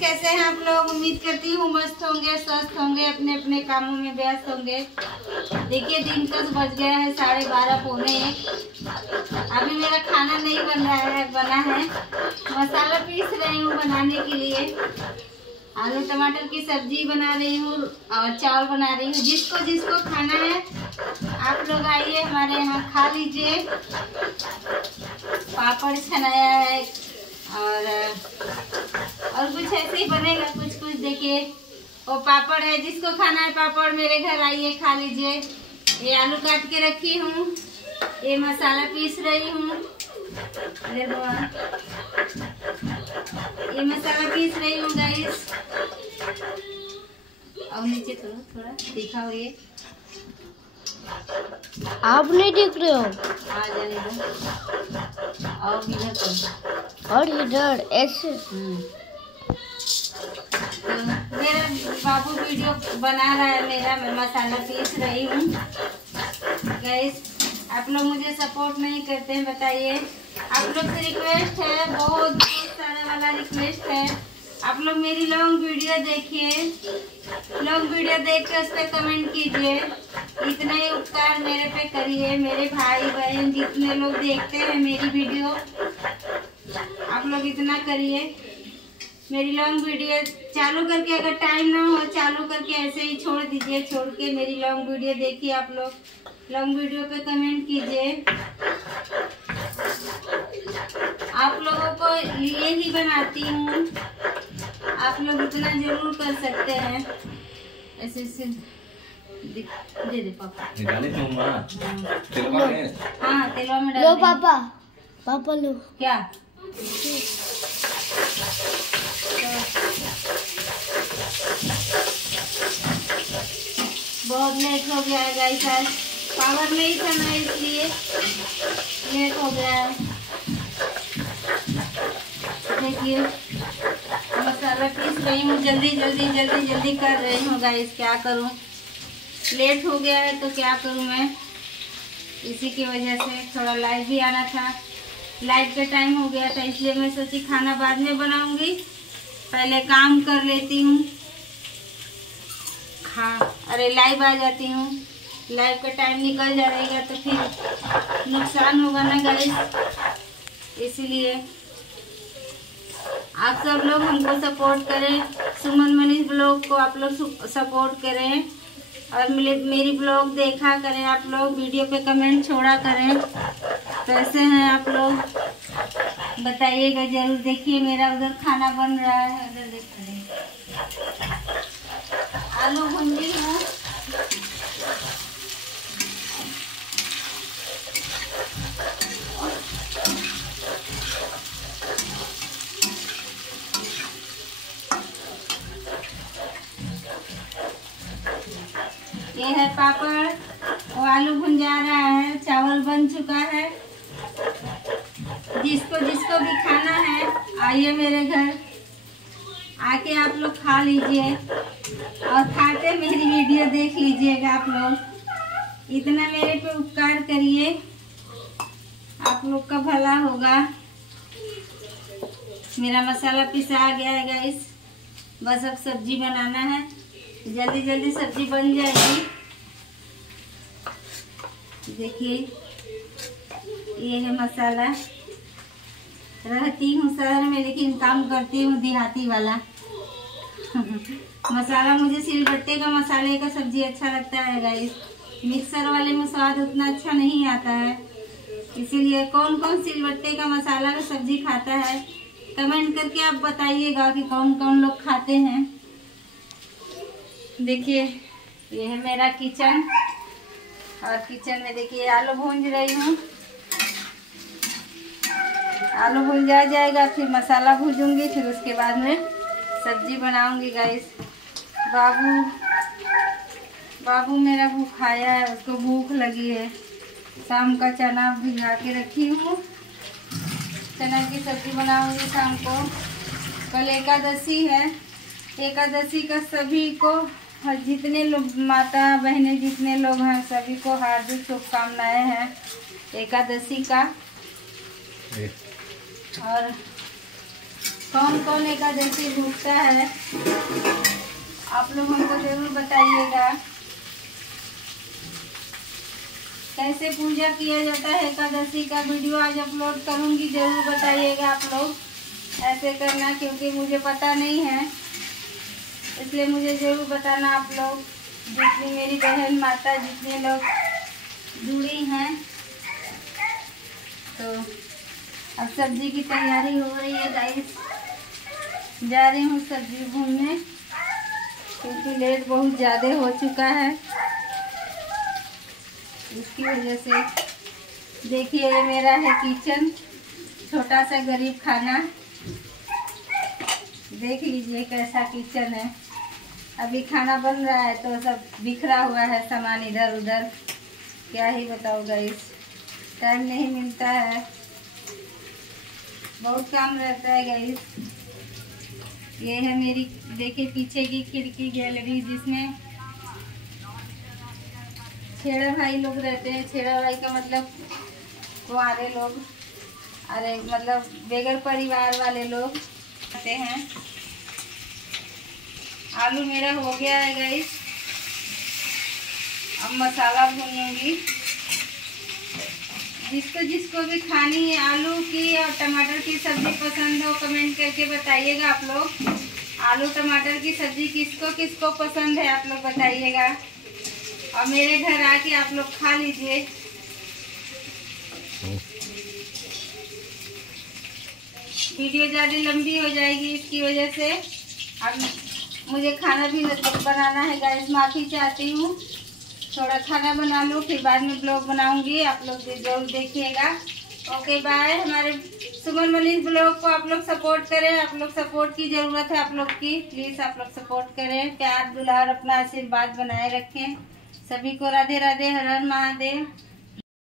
कैसे हैं आप लोग? उम्मीद करती हूँ मस्त होंगे, स्वस्थ होंगे, अपने अपने कामों में व्यस्त होंगे। देखिए दिन का तो बज गया है 12:30 पौने 1। अभी मेरा खाना नहीं बना है। मसाला पीस रही हूँ बनाने के लिए। आलू टमाटर की सब्जी बना रही हूँ और चावल बना रही हूँ। जिसको जिसको खाना है आप लोग आइए हमारे यहाँ खा लीजिए। पापड़ छनाया है और कुछ ऐसे ही बनेगा कुछ देखिए। वो पापड़ है, जिसको खाना है पापड़ मेरे घर आइए खा लीजिए। ये आलू काट के रखी हूँ, ये मसाला पीस रही हूँ। अरे ये मसाला पीस रही हूँ गाइस। और नीचे थोड़ा दिखा हो, ये आप नहीं दिख रहे हो। आ जाने दो। और इधर ऐसे। तो मेरा बाबू वीडियो बना रहा है मेरा, मैं मसाला पीस रही हूँ गाइस। आप लोग मुझे सपोर्ट नहीं करते हैं, बताइए। आप लोग से रिक्वेस्ट है, बहुत सारा वाला रिक्वेस्ट है। आप लोग मेरी लॉन्ग वीडियो देखिए, लॉन्ग वीडियो देख के उस पर कमेंट कीजिए। इतना ही उपकार मेरे पे करिए। मेरे भाई बहन जितने लोग देखते हैं मेरी वीडियो, आप लोग इतना करिए। मेरी लॉन्ग वीडियो चालू करके, अगर टाइम ना हो चालू करके ऐसे ही छोड़ दीजिए। छोड़ के मेरी लॉन्ग वीडियो देखिए। आप लोग लॉन्ग वीडियो पे कमेंट कीजिए। आप लोगों को लिए ही बनाती हूँ, आप लोग इतना जरूर कर सकते हैं। ऐसे दे दे पापा। हाँ तेलवा में डाल। लो पापा लो। क्या बहुत लेट हो गया है गाइस। आज पावर नहीं था ना, इसलिए लेट हो गया है। देखिए मसाला पीस रही हूँ, जल्दी कर रही हूँ गाइस। क्या करूँ, लेट हो गया है तो क्या करूँ मैं। इसी की वजह से थोड़ा लाइव भी आना था, लाइव का टाइम हो गया था, इसलिए मैं सोची खाना बाद में बनाऊंगी, पहले काम कर लेती हूँ। अरे लाइव आ जाती हूँ, लाइव का टाइम निकल जाएगा तो फिर नुकसान होगा ना गाइस। इसलिए आप सब लोग हमको सपोर्ट करें, सुमन मनीष ब्लॉग को आप लोग सपोर्ट करें और मेरी ब्लॉग देखा करें। आप लोग वीडियो पे कमेंट छोड़ा करें। कैसे हैं आप लोग बताइएगा जरूर। देखिए मेरा उधर खाना बन रहा है, उधर देखिए आलू भून रही हूँ। ये है पापड़, वो आलू भुन जा रहा है, चावल बन चुका है। जिसको जिसको भी खाना है आइए मेरे घर, आके आप लोग खा लीजिए और खाते मेरी वीडियो देख लीजिएगा। आप लोग इतना मेरे पे उपकार करिए, आप लोग का भला होगा। मेरा मसाला पिसा गया है गाइस, बस अब सब्जी बनाना है। जल्दी सब्जी बन जाएगी। देखिए ये है मसाला। रहती हूँ शहर में लेकिन काम करती हूँ देहाती वाला। मसाला मुझे सिलबट्टे का मसाले का सब्जी अच्छा लगता है गाइस। मिक्सर वाले में स्वाद उतना अच्छा नहीं आता है, इसीलिए कौन कौन सिलबट्टे का मसाला का सब्जी खाता है कमेंट करके आप बताइएगा कि कौन कौन लोग खाते हैं। देखिए ये है मेरा किचन, और किचन में देखिए आलू भूंज रही हूँ। आलू भून जाएगा फिर मसाला भूजूंगी, फिर उसके बाद में सब्जी बनाऊंगी गाइस। बाबू मेरा भूखाया है, उसको भूख लगी है। शाम का चना भिगा के रखी हूँ, चना की सब्जी बनाऊंगी शाम को। कल एकादशी है, एकादशी का सभी को, जितने लोग माता बहनें जितने लोग हैं सभी को हार्दिक शुभकामनाएं हैं एकादशी का। और कौन कौन एकादशी भूखता है आप लोग हमको जरूर बताइएगा। कैसे पूजा किया जाता है एकादशी का वीडियो आज अपलोड करूंगी, जरूर बताइएगा आप लोग। ऐसे करना क्योंकि मुझे पता नहीं है, इसलिए मुझे जरूर बताना आप लोग। जितनी मेरी बहन माता जितने लोग जुड़ी हैं। तो अब सब्जी की तैयारी हो रही है गाइस। जा रही हूँ सब्जी भूनने क्योंकि लेट बहुत ज़्यादा हो चुका है, इसकी वजह से। देखिए ये मेरा है किचन, छोटा सा गरीब खाना। देख लीजिए कैसा किचन है। अभी खाना बन रहा है तो सब बिखरा हुआ है सामान इधर उधर। क्या ही बताओ गाइस, टाइम नहीं मिलता है, बहुत काम रहता है गाइस। ये है मेरी, देखिए पीछे की खिड़की गैलरी, जिसमें छेड़ा भाई लोग रहते हैं। छेड़ा भाई का मतलब कुंवारे लोग, अरे मतलब बेगर परिवार वाले लोग रहते हैं। आलू मेरा हो गया है गाइस, अब मसाला भूनूंगी। जिसको जिसको भी खानी है आलू की और टमाटर की सब्जी पसंद हो, कमेंट करके बताइएगा आप लोग। आलू टमाटर की सब्जी किसको किसको पसंद है आप लोग बताइएगा, और मेरे घर आके आप लोग खा लीजिए। वीडियो ज़्यादा लंबी हो जाएगी इसकी वजह से। अब मुझे खाना भी बनाना है गाइस, माफ़ी चाहती हूँ। थोड़ा खाना बना लूँ फिर बाद में ब्लॉग बनाऊंगी, आप लोग जरूर देखिएगा। Okay bye. हमारे सुमन मनीष ब्लॉग को आप लोग सपोर्ट करें, आप लोग सपोर्ट की ज़रूरत है आप लोग की। प्लीज़ आप लोग सपोर्ट करें, प्यार दुलार अपना आशीर्वाद बनाए रखें। सभी को राधे राधे, हर हर महादेव।